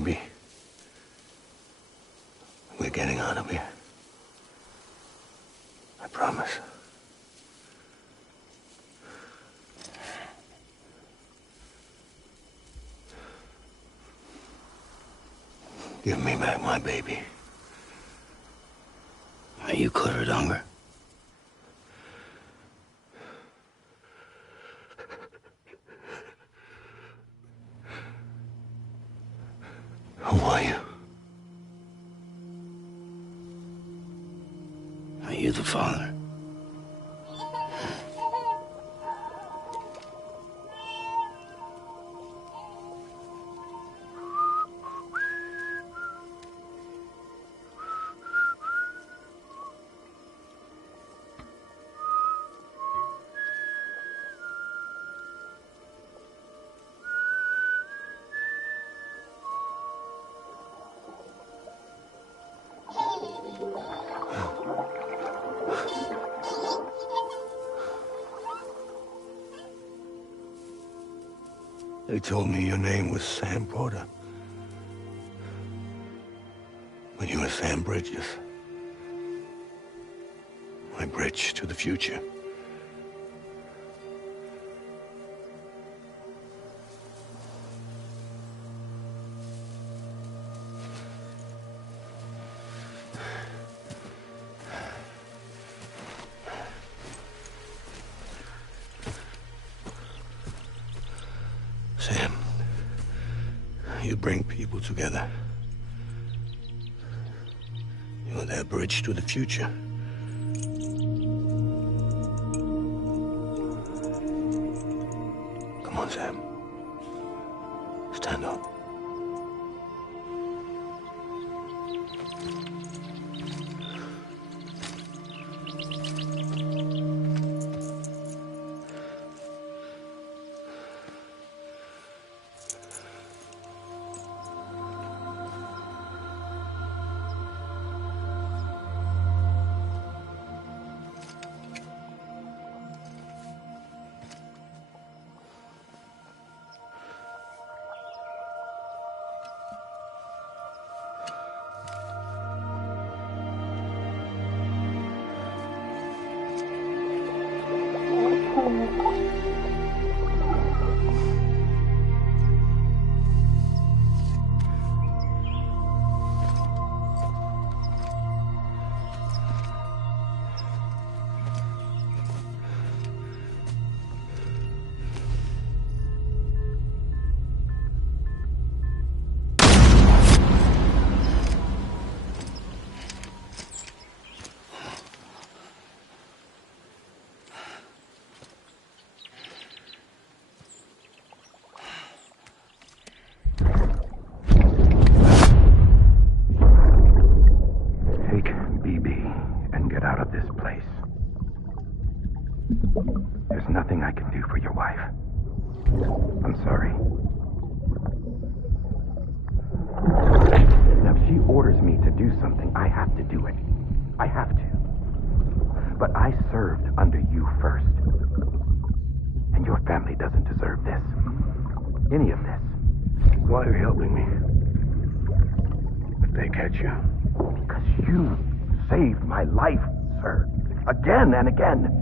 baby. We're getting out of here. I promise. Give me back my baby. Are you clear of hunger? Who are you? Are you the father? They told me your name was Sam Porter. But you were Sam Bridges. My bridge to the future. Sam, you bring people together. You're their bridge to the future. Come on, Sam. Stand up. There's nothing I can do for your wife. I'm sorry. Now, if she orders me to do something, I have to do it. I have to. But I served under you first. And your family doesn't deserve this. Any of this. Why are you helping me? If they catch you. Because you saved my life, sir. Again and again.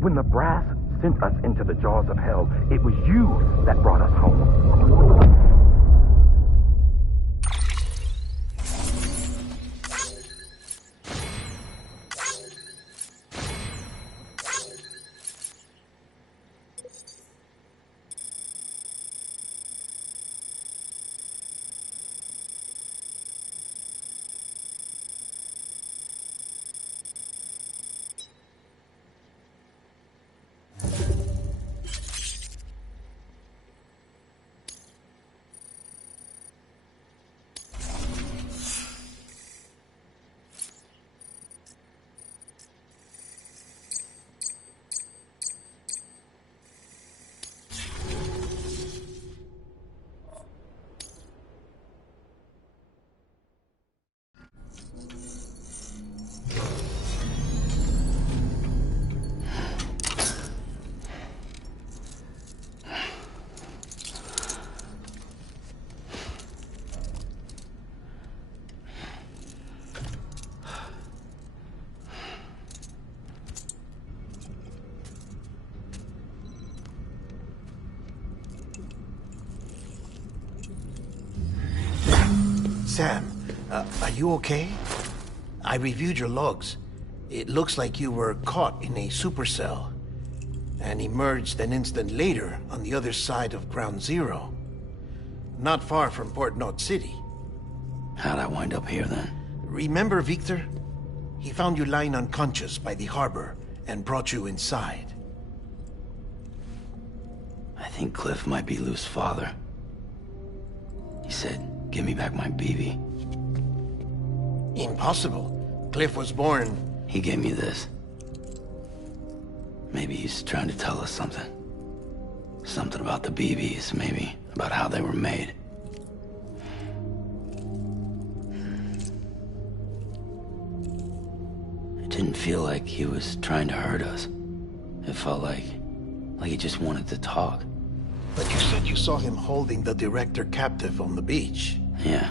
When the brass sent us into the jaws of hell, it was you that brought us home. Sam, are you okay? I reviewed your logs. It looks like you were caught in a supercell and emerged an instant later on the other side of Ground Zero. Not far from Port Knot City. How'd I wind up here then? Remember Victor? He found you lying unconscious by the harbor and brought you inside. I think Cliff might be Lou's father. He said, give me back my BB. Impossible. Cliff was born... He gave me this. Maybe he's trying to tell us something. Something about the BBs, maybe. About how they were made. It didn't feel like he was trying to hurt us. It felt like he just wanted to talk. But you said you saw him holding the director captive on the beach. Yeah.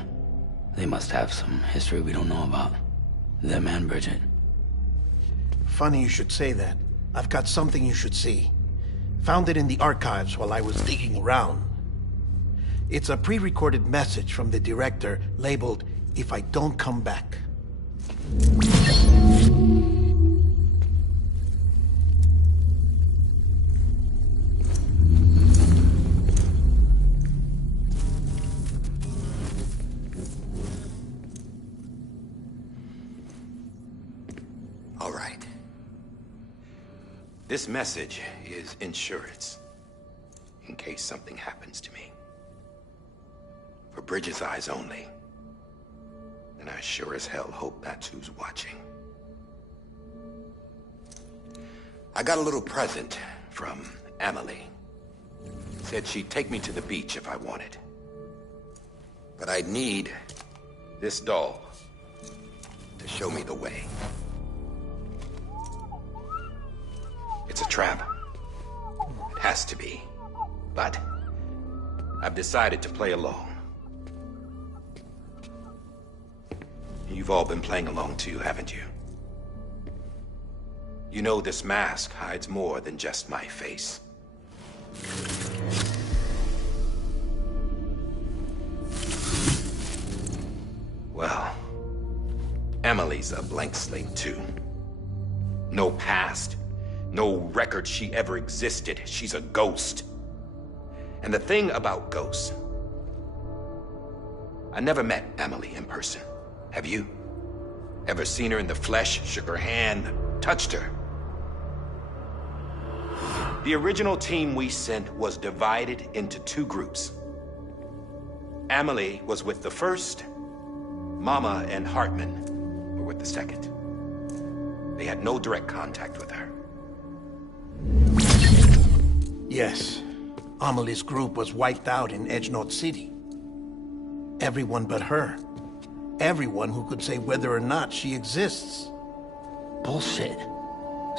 They must have some history we don't know about. Them and Bridget. Funny you should say that. I've got something you should see. Found it in the archives while I was digging around. It's a pre-recorded message from the director labeled, "If I don't come back." All right. This message is insurance, in case something happens to me. For Bridget's eyes only. And I sure as hell hope that's who's watching. I got a little present from Emily. Said she'd take me to the beach if I wanted. But I'd need this doll to show me the way. It's a trap. It has to be. But I've decided to play along. You've all been playing along too, haven't you? You know this mask hides more than just my face. Well, Emily's a blank slate too. No past. No record she ever existed. She's a ghost. And the thing about ghosts, I never met Emily in person. Have you? Ever seen her in the flesh, shook her hand, touched her? The original team we sent was divided into two groups. Emily was with the first. Mama and Hartman were with the second. They had no direct contact with her. Yes. Amelie's group was wiped out in Edge Knot City. Everyone but her. Everyone who could say whether or not she exists. Bullshit.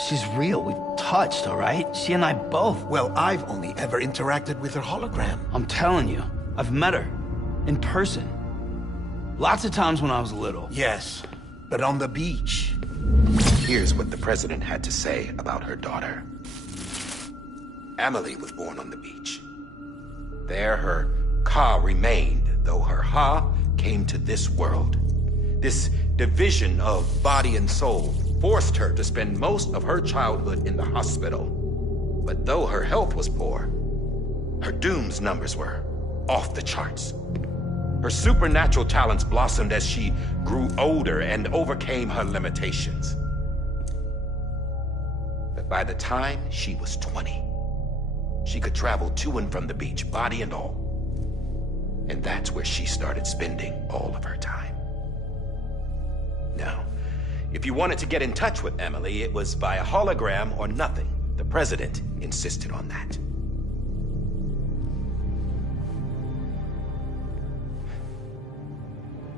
She's real. We've touched, all right? She and I both. Well, I've only ever interacted with her hologram. I'm telling you, I've met her. In person. Lots of times when I was little. Yes, but on the beach. Here's what the president had to say about her daughter. Emily was born on the beach. There her Ka remained, though her Ha came to this world. This division of body and soul forced her to spend most of her childhood in the hospital. But though her health was poor, her Doom's numbers were off the charts. Her supernatural talents blossomed as she grew older and overcame her limitations. But by the time she was 20, she could travel to and from the beach, body and all. And that's where she started spending all of her time. Now, if you wanted to get in touch with Emily, it was via hologram or nothing. The president insisted on that.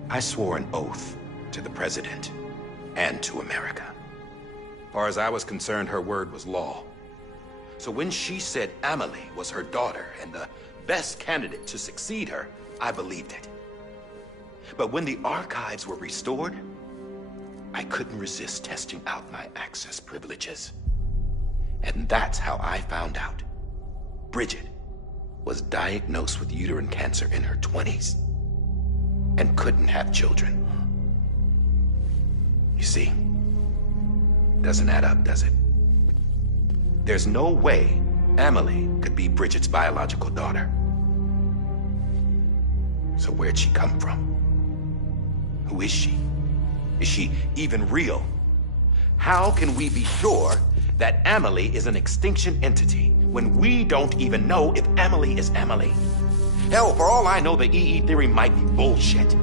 I swore an oath to the president and to America. As far as I was concerned, her word was law. So when she said Emily was her daughter and the best candidate to succeed her, I believed it. But when the archives were restored, I couldn't resist testing out my access privileges. And that's how I found out. Bridget was diagnosed with uterine cancer in her 20s. and couldn't have children. You see, doesn't add up, does it? There's no way Amelie could be Bridget's biological daughter. So where'd she come from? Who is she? Is she even real? How can we be sure that Amelie is an extinction entity when we don't even know if Amelie is Amelie? Hell, for all I know, the EE theory might be bullshit.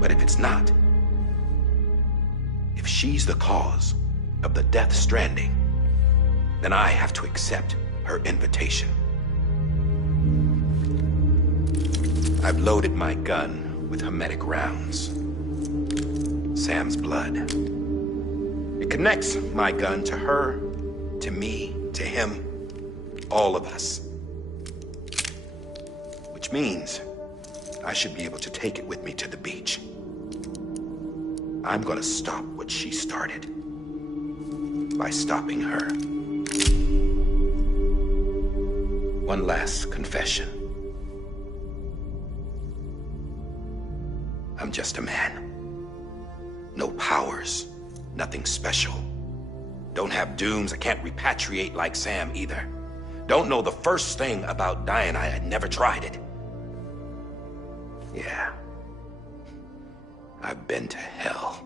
But if it's not, if she's the cause of the Death Stranding, then I have to accept her invitation. I've loaded my gun with hermetic rounds. Sam's blood. It connects my gun to her, to me, to him, all of us. Which means I should be able to take it with me to the beach. I'm gonna stop what she started by stopping her. One last confession. I'm just a man. No powers, nothing special. Don't have dooms, I can't repatriate like Sam either. Don't know the first thing about dying, I had never tried it. Yeah. I've been to hell.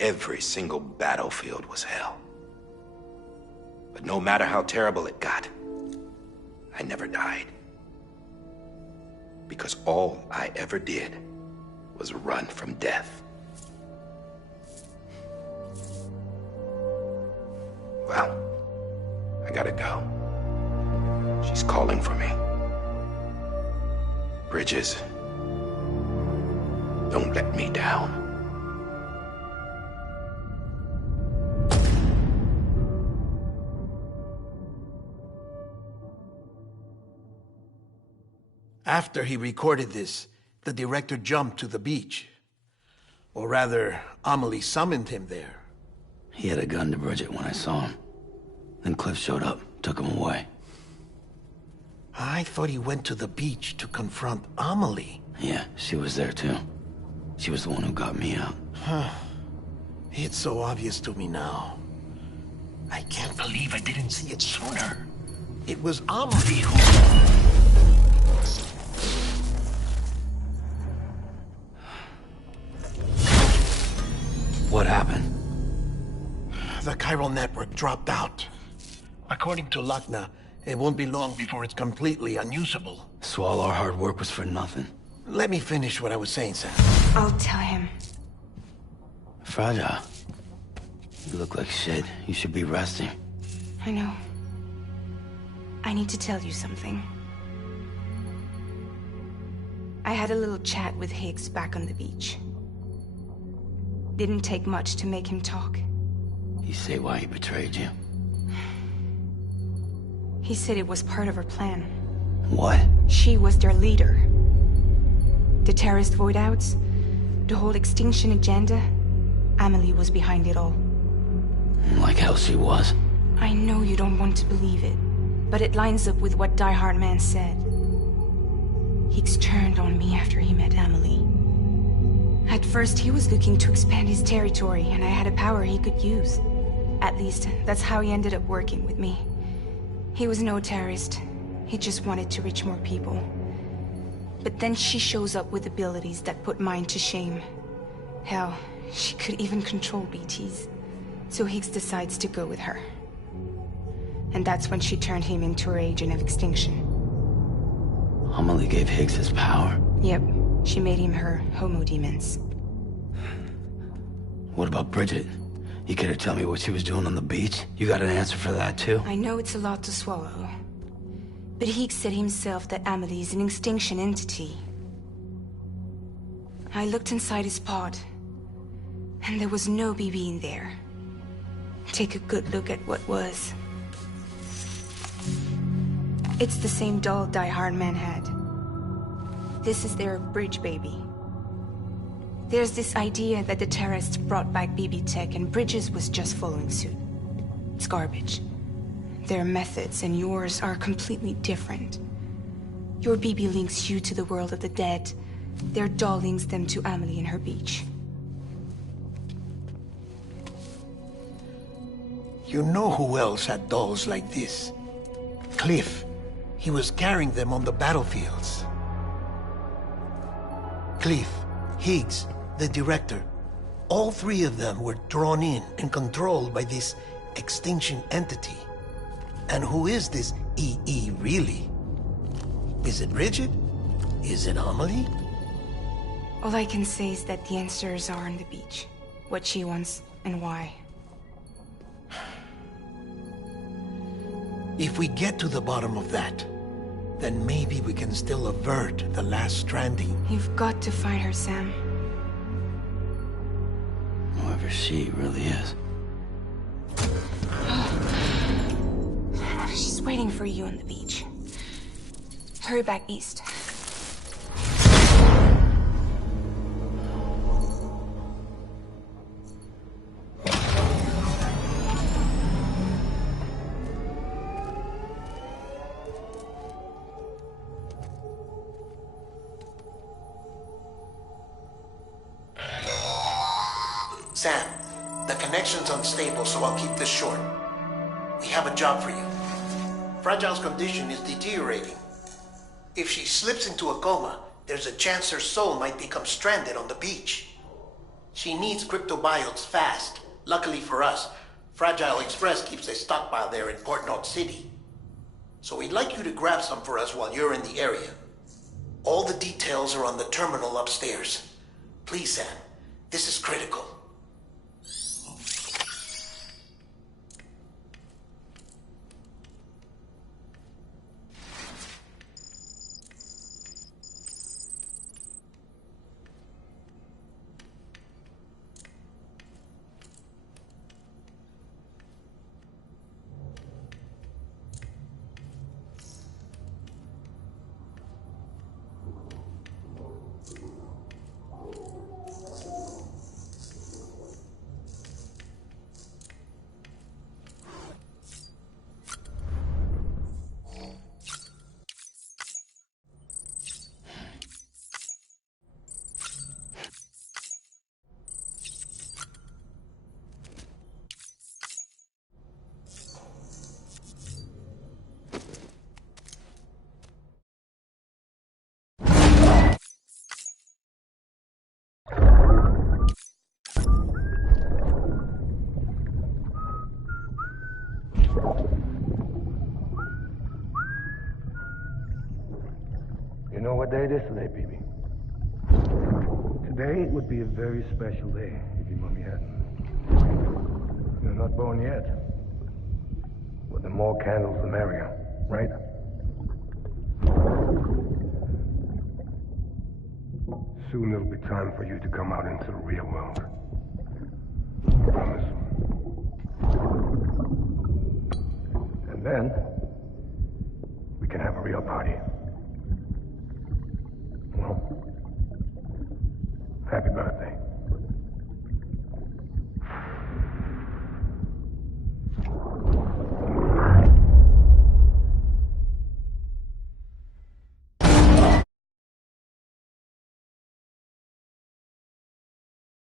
Every single battlefield was hell. But no matter how terrible it got, I never died. Because all I ever did was run from death. Well, I gotta go. She's calling for me. Bridges, don't let me down. After he recorded this, the director jumped to the beach. Or rather, Amelie summoned him there. He had a gun to Bridget when I saw him. Then Cliff showed up, took him away. I thought he went to the beach to confront Amelie. Yeah, she was there too. She was the one who got me out. It's so obvious to me now. I can't believe I didn't see it sooner. It was Amelie who... What happened? The chiral network dropped out. According to Lakna, it won't be long before it's completely unusable. So all our hard work was for nothing. Let me finish what I was saying, Sam. I'll tell him. Fragile. You look like shit. You should be resting. I know. I need to tell you something. I had a little chat with Higgs back on the beach. Didn't take much to make him talk. You say why he betrayed you? He said it was part of her plan. What? She was their leader. The terrorist voidouts, the whole extinction agenda, Amelie was behind it all. Like hell she was. I know you don't want to believe it, but it lines up with what Die Hard Man said. Higgs turned on me after he met Amelie. At first, he was looking to expand his territory, and I had a power he could use. At least, that's how he ended up working with me. He was no terrorist. He just wanted to reach more people. But then she shows up with abilities that put mine to shame. Hell, she could even control BTs. So Higgs decides to go with her. And that's when she turned him into her agent of extinction. Amelie gave Higgs his power. Yep, she made him her homo demons. What about Bridget? You care to tell me what she was doing on the beach? You got an answer for that too? I know it's a lot to swallow. But Higgs said himself that Amelie is an extinction entity. I looked inside his pod, and there was no BB in there. Take a good look at what was. It's the same doll Die Hard Man had. This is their bridge baby. There's this idea that the terrorists brought back BB tech and Bridges was just following suit. It's garbage. Their methods and yours are completely different. Your BB links you to the world of the dead, Their doll links them to Amelie and her beach. You know who else had dolls like this? Cliff. He was carrying them on the battlefields. Cliff, Higgs, the director. All three of them were drawn in and controlled by this extinction entity. And who is this EE really? Is it Bridget? Is it Amelie? All I can say is that the answers are on the beach. What she wants and why. If we get to the bottom of that, then maybe we can still avert the last stranding. You've got to find her, Sam. Whoever she really is. She's waiting for you on the beach. Hurry back east. Sam, the connection's unstable, so I'll keep this short. We have a job for you. Fragile's condition is deteriorating. If she slips into a coma, there's a chance her soul might become stranded on the beach. She needs cryptobiotes fast. Luckily for us, Fragile Express keeps a stockpile there in Port North City. So we'd like you to grab some for us while you're in the area. All the details are on the terminal upstairs. Please, Sam, this is critical. You know what day it is today, BB? Today would be a very special day if your mommy hadn't. You're not born yet. But the more candles, the merrier, right? Soon it'll be time for you to come out into the real world. I promise. And then, we can have a real party. Well, happy birthday.